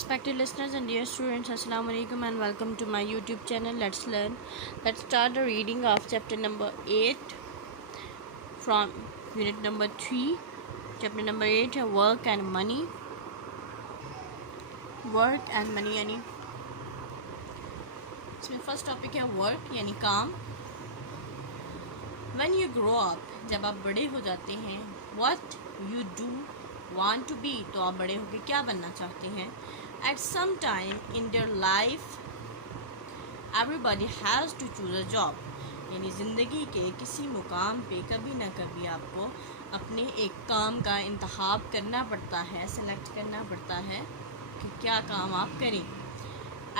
Respected listeners and dear students, Assalamu alaikum and welcome to my YouTube channel. Let's learn. Let's start the reading of chapter number 8 from unit number 3. Chapter number 8 है work and money. Work and money यानी इसमें first topic है work यानी काम. When you grow up, जब आप बड़े हो जाते हैं, what you do want to be, तो आप बड़े होकर क्या बनना चाहते हैं. At some time in their life, everybody has to choose a job. यानी ज़िंदगी के किसी मुकाम पे कभी ना कभी आपको अपने एक काम का इंतखाब करना पड़ता है, सेलेक्ट करना पड़ता है कि क्या काम आप करें.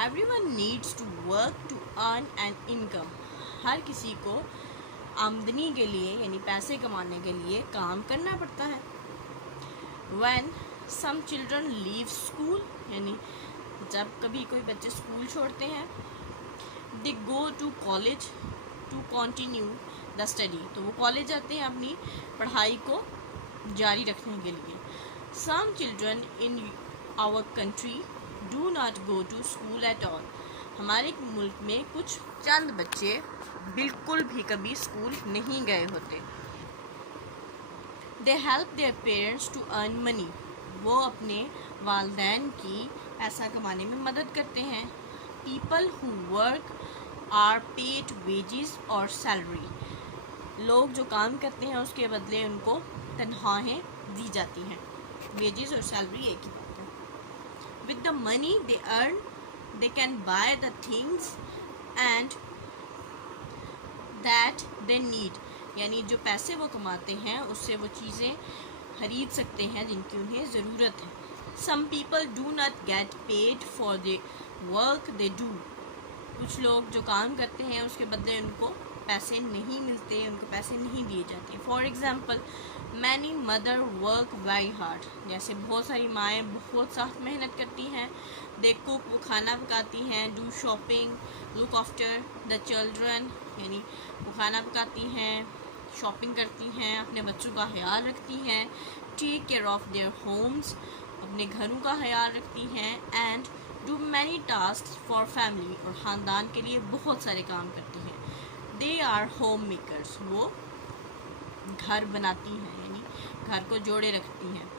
Everyone needs to work to earn an income. हर किसी को आमदनी के लिए यानी पैसे कमाने के लिए काम करना पड़ता है. When some children leave school, यानी जब कभी कोई बच्चे स्कूल छोड़ते हैं, they go to college to continue the study, तो वो कॉलेज जाते हैं अपनी पढ़ाई को जारी रखने के लिए. Some children in our country do not go to school at all. हमारे मुल्क में कुछ चंद बच्चे बिल्कुल भी कभी स्कूल नहीं गए होते. They help their parents to earn money. वो अपने वालदैन की पैसा कमाने में मदद करते हैं. People who work are paid wages or salary. लोग जो काम करते हैं उसके बदले उनको तनख्वाहें दी जाती हैं. wages और salary एक ही बात है. With the money they earn, they can buy the things and that they need. यानी जो पैसे वो कमाते हैं उससे वो चीज़ें खरीद सकते हैं जिनकी उन्हें ज़रूरत है. Some people do not get paid for the work they do. कुछ लोग जो काम करते हैं उसके बदले उनको पैसे नहीं मिलते, उनको पैसे नहीं दिए जाते. For example, many mother work very hard. जैसे बहुत सारी माएँ बहुत सख्त मेहनत करती हैं. They cook, वो खाना पकाती हैं. Do shopping, look after the children, यानी वो खाना पकाती हैं, शॉपिंग करती हैं, अपने बच्चों का ख्याल रखती हैं. Take care of their homes, अपने घरों का ख्याल रखती हैं. And do many task for family, और ख़ानदान के लिए बहुत सारे काम करती हैं. दे आर होम मेकर्स, वो घर बनाती हैं यानी घर को जोड़े रखती हैं.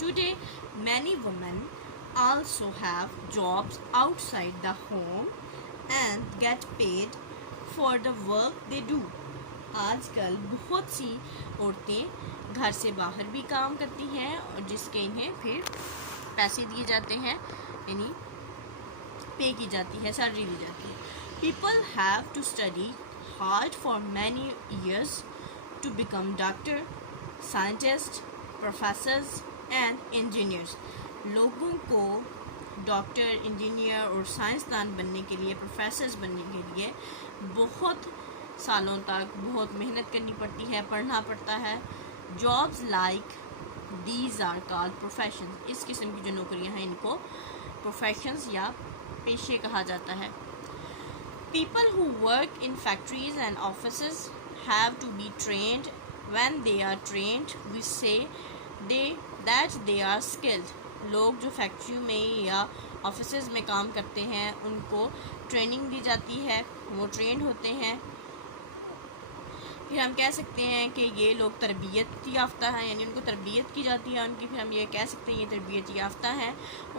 Today many women also have jobs outside the home and get paid for the work they do. आजकल बहुत सी औरतें घर से बाहर भी काम करती हैं और जिसके इन्हें फिर पैसे दिए जाते हैं यानी पे की जाती है, सैलरी दी जाती है. People have to study hard for many years to become doctor, scientist, professors and engineers. लोगों को डॉक्टर, इंजीनियर और साइंसदान बनने के लिए, प्रोफेसर्स बनने के लिए बहुत सालों तक बहुत मेहनत करनी पड़ती है, पढ़ना पड़ता है. Jobs like these are called professions. इस किस्म की जो नौकरियां हैं इनको प्रोफेशंस या पेशे कहा जाता है. People who work in factories and offices have to be trained. When they are trained we say that they are skilled. लोग जो फैक्ट्री में या ऑफिसेज में काम करते हैं उनको ट्रेनिंग दी जाती है, वो ट्रेंड होते हैं. फिर हम कह सकते हैं कि ये लोग तरबियत याफ्ता हैं, यानी उनको तरबियत की जाती है उनकी. फिर हम ये कह सकते हैं ये तरबियत याफ्ता हैं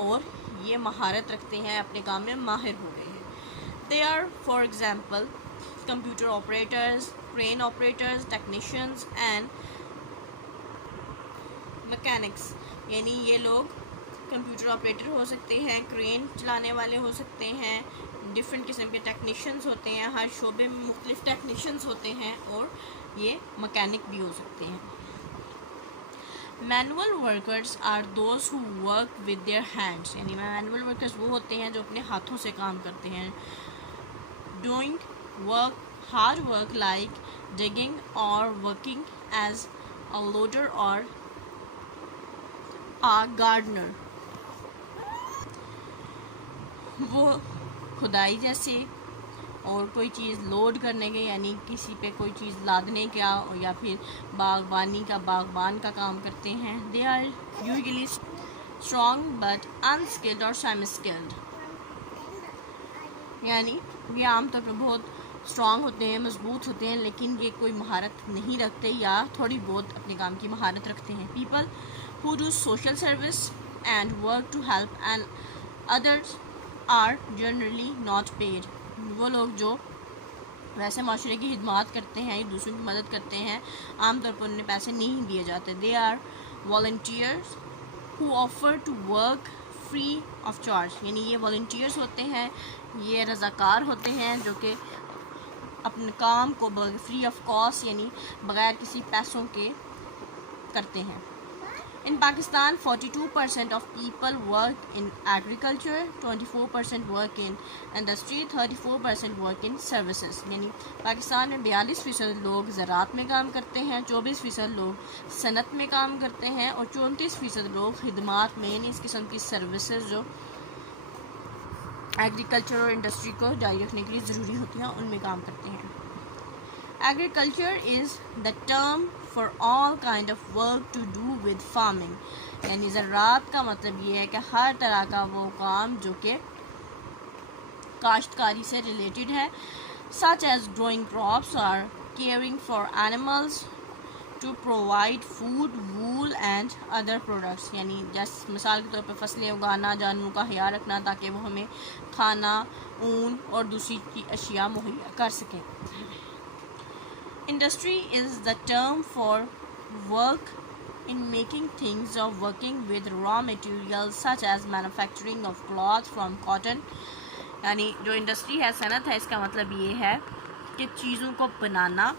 और ये महारत रखते हैं, अपने काम में माहिर हो गए हैं. They are for example computer operators, crane operators, technicians and mechanics. यानी ये लोग कंप्यूटर ऑपरेटर हो सकते हैं, क्रेन चलाने वाले हो सकते हैं, डिफरेंट किस्म के टेक्नीशियंस होते हैं, हर शोबे में मुख्तलिफ टेक्नीशियंस होते हैं, और ये मकैनिक भी हो सकते हैं. Manual workers are those who work with their hands. यानी मैनुअल वर्कर्स वो होते हैं जो अपने हाथों से काम करते हैं. Doing work hard work like digging और वर्किंग एज अ लोडर और अ गार्डनर. वो खुदाई जैसे और कोई चीज़ लोड करने के यानी किसी पे कोई चीज़ लादने का या फिर बागबानी का बागबान का काम करते हैं. They are usually strong but unskilled or semi-skilled. یعنی یہ عام طور پہ بہت اسٹرانگ ہوتے ہیں, مضبوط ہوتے ہیں, لیکن یہ کوئی مہارت نہیں رکھتے یا تھوڑی بہت اپنے کام کی مہارت رکھتے ہیں. People who do social service and work to help and others are generally not paid. وہ لوگ جو ویسے معاشرے کی خدمات کرتے ہیں, دوسروں کی مدد کرتے ہیں, عام طور پر انہیں پیسے نہیں دیے جاتے. They are volunteers who offer to work free of charge. یعنی یہ volunteers ہوتے ہیں, یہ رضاکار ہوتے ہیں جو کہ اپنے کام کو فری آف کاسٹ یعنی بغیر کسی پیسوں کے کرتے ہیں. In Pakistan, 42% of people work in agriculture, 24% work in industry, 34% work in services. یعنی پاکستان میں 42% لوگ زراعت میں کام کرتے ہیں, 24% لوگ صنعت میں کام کرتے ہیں اور 34% لوگ خدمات میں یعنی اس قسم کی سروسز جو ایگریکلچر اور انڈسٹری کو جاری رکھنے کے لیے ضروری ہوتی ہیں ان میں کام کرتے ہیں. Agriculture is the term for all kind of work to do with farming. یعنی زراعت کا مطلب یہ ہے کہ ہر طرح کا وہ کام جو کہ کاشتکاری سے ریلیٹڈ ہے, such as growing crops or caring for animals to provide food, wool and other products. یعنی جیسے مثال کے طور پہ فصلیں اگانا, جانوروں کا خیال رکھنا تاکہ وہ ہمیں کھانا, اون اور دوسری کی اشیاء مہیا کر سکیں. Industry is the term for work in making things or working with raw materials such as manufacturing of cloth from cotton. یعنی جو انڈسٹری ہے, صنعت ہے, اس کا مطلب یہ ہے کہ چیزوں کو بنانا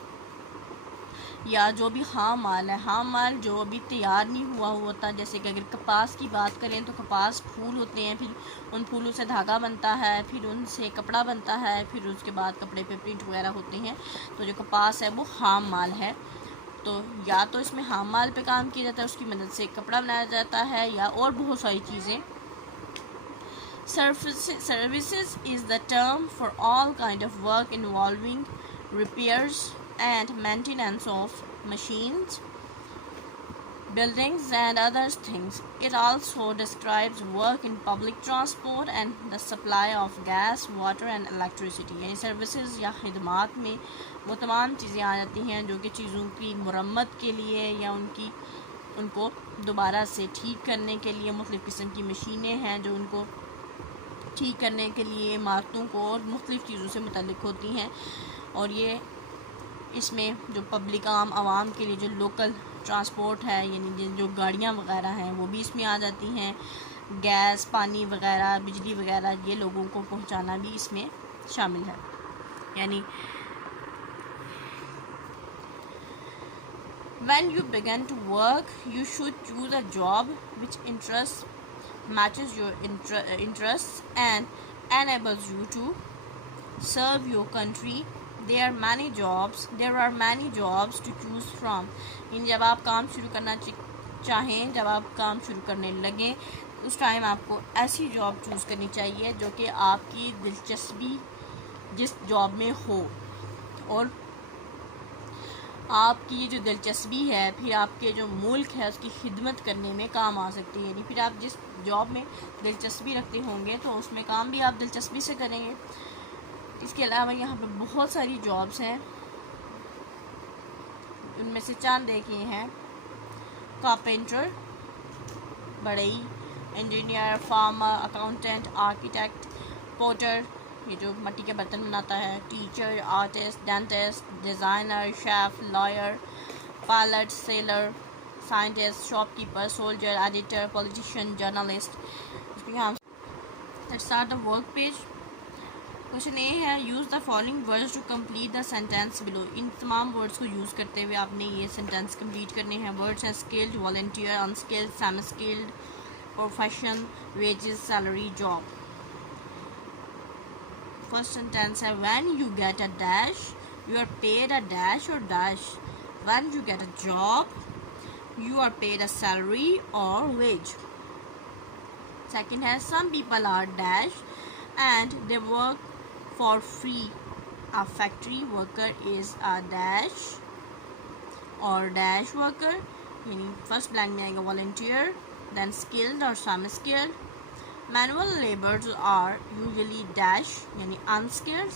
یا جو بھی خام مال ہے, خام مال جو ابھی تیار نہیں ہوا ہوتا, جیسے کہ اگر کپاس کی بات کریں تو کپاس پھول ہوتے ہیں, پھر ان پھولوں سے دھاگا بنتا ہے, پھر ان سے کپڑا بنتا ہے, پھر اس کے بعد کپڑے پہ پرنٹ وغیرہ ہوتے ہیں. تو جو کپاس ہے وہ خام مال ہے, تو یا تو اس میں خام مال پہ کام کیا جاتا ہے, اس کی مدد سے کپڑا بنایا جاتا ہے یا اور بہت ساری چیزیں. Services is the term for all kind of work involving repairs and maintenance of machines, buildings and other things. It also describes work in public transport and the supply of gas, water and electricity. یعنی services یا خدمات میں وہ تمام چیزیں آ جاتی ہیں جو کہ چیزوں کی مرمت کے لیے یا ان کو دوبارہ سے ٹھیک کرنے کے لیے مختلف قسم کی مشینیں ہیں جو ان کو ٹھیک کرنے کے لیے عمارتوں کو اور مختلف چیزوں سے متعلق ہوتی ہیں. اور یہ اس میں جو پبلک عوام کے لیے جو لوکل ٹرانسپورٹ ہے یعنی جو گاڑیاں وغیرہ ہیں وہ بھی اس میں آ جاتی ہیں, گیس, پانی وغیرہ, بجلی وغیرہ, یہ لوگوں کو پہنچانا بھی اس میں شامل ہے. یعنی when you begin to work you should choose a job which matches your interests and enables you to serve your country. There are many jobs to choose from. جب آپ کام شروع کرنا چاہیں, جب آپ کام شروع کرنے لگیں اس ٹائم آپ کو ایسی جاب چوز کرنی چاہیے جو کہ آپ کی دلچسپی جس جاب میں ہو اور آپ کی یہ جو دلچسپی ہے پھر آپ کے جو ملک ہے اس کی خدمت کرنے میں کام آ سکتی ہے. یعنی پھر آپ جس جاب میں دلچسپی رکھتے ہوں گے تو اس میں کام بھی آپ دلچسپی سے کریں گے. اس کے علاوہ یہاں پہ بہت ساری جابس ہیں, ان میں سے چند ایک یہ ہیں: کارپینٹر, بڑھئی, engineer, farmer, accountant, architect, potter یہ جو مٹی کے برتن بناتا ہے, teacher, artist, dentist, designer, chef, lawyer, pilot, sailor, scientist, shopkeeper, soldier, editor, politician, journalist. Let's start the work page. Question A ہے, use the following words to complete the sentence below. ان تمام words کو use کرتے ہوئے آپ نے یہ sentence complete کرنے ہیں. ورڈس ہیں skilled, volunteer, unskilled, semi skilled, profession, wages, salary, job. First sentence ہے, when you get a dash you are paid a dash or dash. When you get a job you are paid a salary or wage. Second ہے, some people are dash and they work for free. A factory worker is a dash or dash worker. یعنی first blank میں آئے گا volunteer, then skilled or semi-skilled. Manual labors are usually dash yani unskilled.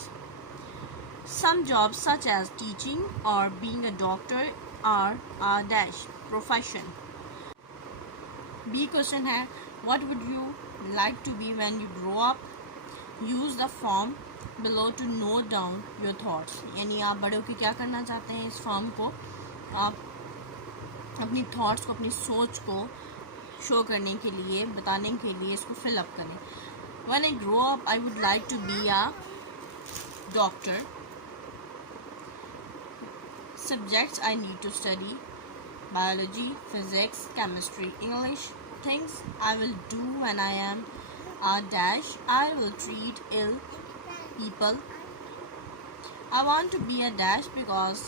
Some jobs such as teaching or being a doctor are a dash profession. B question है, what would you like to be when you grow up? Use the form below to note down your thoughts. यानी आप बड़े होकर क्या करना चाहते हैं, इस फॉर्म को आप अपनी थॉट्स को, अपनी सोच को शो करने के लिए, बताने के लिए इसको फिल अप करें. When I grow up, I would like to be a doctor. Subjects I need to study: biology, physics, chemistry, English. Things I will do when I am a dash: I will treat ill people. I want to be a dash because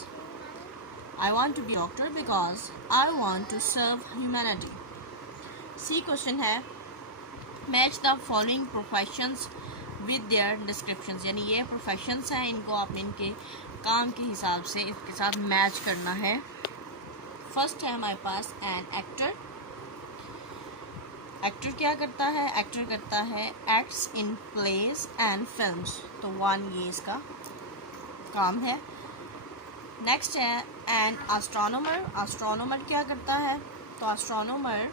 I want to be a doctor because I want to serve humanity. C question है, match the following professions with their descriptions. यानी ये professions हैं, इनको आपने इनके काम के हिसाब से इसके साथ मैच करना है. फर्स्ट है हमारे पास एन एक्टर. एक्टर क्या करता है? एक्टर करता है acts in place and films. तो 1 ये इसका काम है. नेक्स्ट है एन एस्ट्रोनॉमर. एस्ट्रोनॉमर क्या करता है? तो एस्ट्रोनॉमर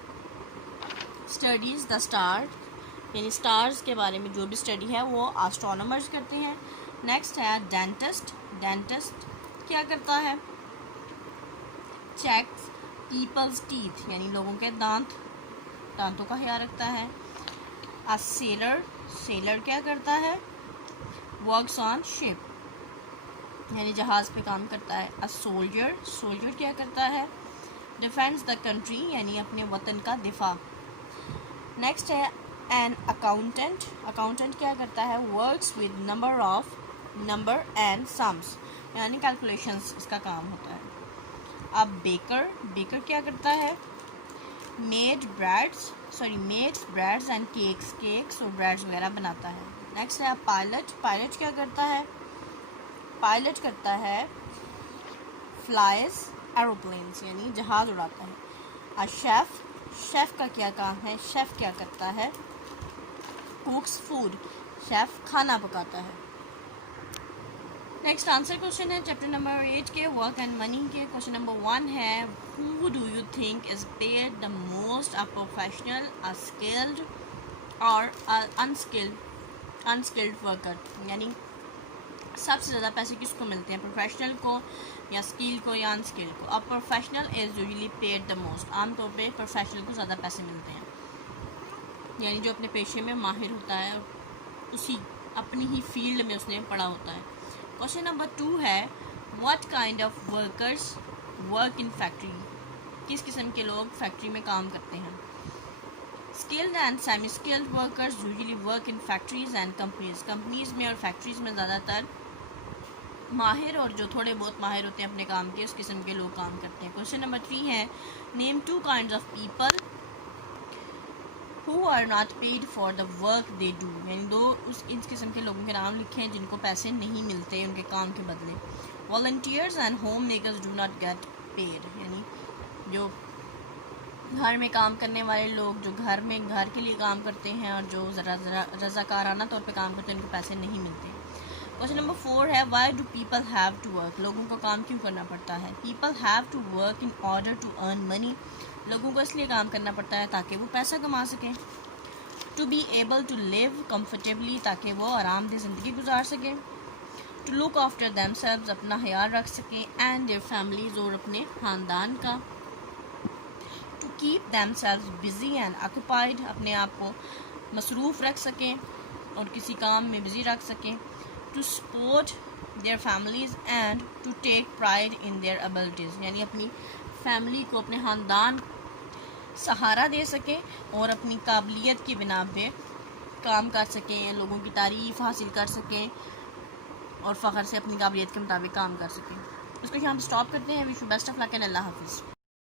स्टडीज़ द स्टार, यानी स्टार्स के बारे में जो भी स्टडी है वो एस्ट्रोनॉमर्स करते हैं. नेक्स्ट है डेंटिस्ट. डेंटिस्ट क्या करता है? चेक्स पीपल्स टीथ, यानी लोगों के दांतों का ख्याल रखता है. A seller. सेलर क्या करता है? वर्क्स ऑन शिप, यानी जहाज़ पे काम करता है. A soldier. सोल्जर क्या करता है? डिफेंड्स द कंट्री, यानी अपने वतन का दिफा. नेक्स्ट है एन अकाउंटेंट. अकाउंटेंट क्या करता है? Works with number and sums, यानी कैलकुलेशंस इसका काम होता है. अब बेकर. बेकर क्या करता है? मेड्स ब्रेड्स एंड केक्स और ब्रेड्स वगैरह बनाता है. नेक्स्ट है पायलट. पायलट क्या करता है? पायलट करता है फ्लाइज एरोप्लेन्स, यानी जहाज़ उड़ाता है. A chef. शेफ़ का क्या काम है? शेफ़ क्या करता है? कुक्स फूड. शेफ़ खाना पकाता है. नेक्स्ट आंसर क्वेश्चन है चैप्टर नंबर 8 के वर्क एंड मनी के. क्वेश्चन नंबर 1 है, who do you think is paid the most, a professional, a skilled और अनस्किल्ड वर्कर. यानी सबसे ज़्यादा पैसे किसको मिलते हैं? प्रोफेशनल को या स्किल को या अनस्किल्ड को. अब professional is usually paid the most. आमतौर पे प्रोफेशनल को ज़्यादा पैसे मिलते हैं, यानी जो अपने पेशे में माहिर होता है और उसी अपनी ही फील्ड में उसने पढ़ा होता है. क्वेश्चन नंबर 2 है, what kind of workers work in factory. किस किस्म के लोग फैक्ट्री में काम करते हैं? Skilled and semi skilled workers usually work in factories and companies. Companies में और फैक्ट्रीज में ज़्यादातर माहिर और जो थोड़े बहुत माहिर होते हैं अपने काम के, उस किस्म के लोग काम करते हैं. क्वेश्चन नंबर 3 है, name 2 kinds of people who are not paid for the work they do. यानी इस किस्म के लोगों के नाम लिखे हैं जिनको पैसे नहीं मिलते उनके काम के बदले. Volunteers and homemakers do not get paid. यानी जो घर में काम करने वाले लोग, जो घर के लिए काम करते हैं और जो ज़रा रज़ाकाराना तौर पे काम करते हैं, उनको पैसे नहीं मिलते. क्वेश्चन नंबर 4 है, why do people have to work. लोगों को काम क्यों करना पड़ता है? People have to work in order to earn money. लोगों को इसलिए काम करना पड़ता है ताकि वो पैसा कमा सकें. To be able to live comfortably, ताकि वो आरामदेह ज़िंदगी गुजार सकें. टू लुक आफ्टर देमसेल्व्स, अपना ख्याल रख सकें. एंड देयर फैमिलीज, और अपने ख़ानदान का. To keep themselves busy and occupied, अपने आप को मसरूफ़ रख सकें और किसी काम में बिज़ी रख सकें. To support their families and to take pride in their abilities, यानी अपनी फैमिली को, अपने ख़ानदान सहारा दे सकें और अपनी काबिलियत की बिना पे काम कर सकें, लोगों की तारीफ़ हासिल कर सकें और फ़ख्र से अपनी काबिलियत के मुताबिक काम कर सकें. इसको यहाँ पर स्टॉप करते हैं. Wish you best of luck and अल्लाह हाफिज़.